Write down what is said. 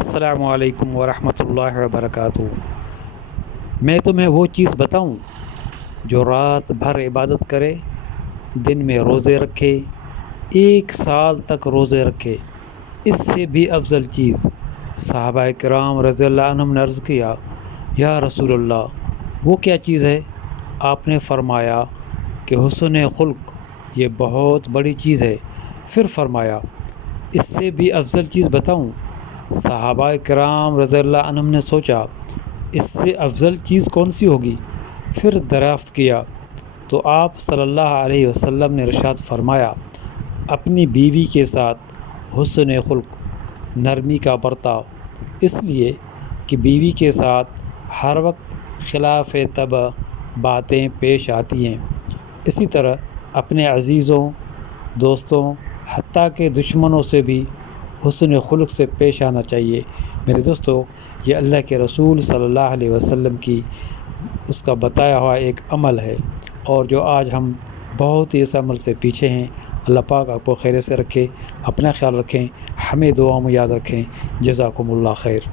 السلام علیکم ورحمۃ اللہ وبرکاتہ۔ میں تمہیں وہ چیز بتاؤں جو رات بھر عبادت کرے، دن میں روزے رکھے، 1 سال تک روزے رکھے، اس سے بھی افضل چیز؟ صحابہ کرام رضی اللہ عنہم نے عرض کیا، یا رسول اللہ وہ کیا چیز ہے؟ آپ نے فرمایا کہ حسن خلق، یہ بہت بڑی چیز ہے۔ پھر فرمایا، اس سے بھی افضل چیز بتاؤں؟ صحابہ کرام رضی اللہ عنہم نے سوچا اس سے افضل چیز کون سی ہوگی؟ پھر دریافت کیا تو آپ صلی اللہ علیہ وسلم نے ارشاد فرمایا، اپنی بیوی کے ساتھ حسن خلق، نرمی کا برتاؤ، اس لیے کہ بیوی کے ساتھ ہر وقت خلاف طبع باتیں پیش آتی ہیں۔ اسی طرح اپنے عزیزوں، دوستوں، حتیٰ کہ دشمنوں سے بھی حسن خلق سے پیش آنا چاہیے۔ میرے دوستو، یہ اللہ کے رسول صلی اللہ علیہ وسلم کی اس کا بتایا ہوا ایک عمل ہے، اور جو آج ہم بہت ہی اس عمل سے پیچھے ہیں۔ اللہ پاک آپ کو خیریت سے رکھے، اپنا خیال رکھیں، ہمیں دعاؤں میں یاد رکھیں۔ جزاکم اللہ خیر۔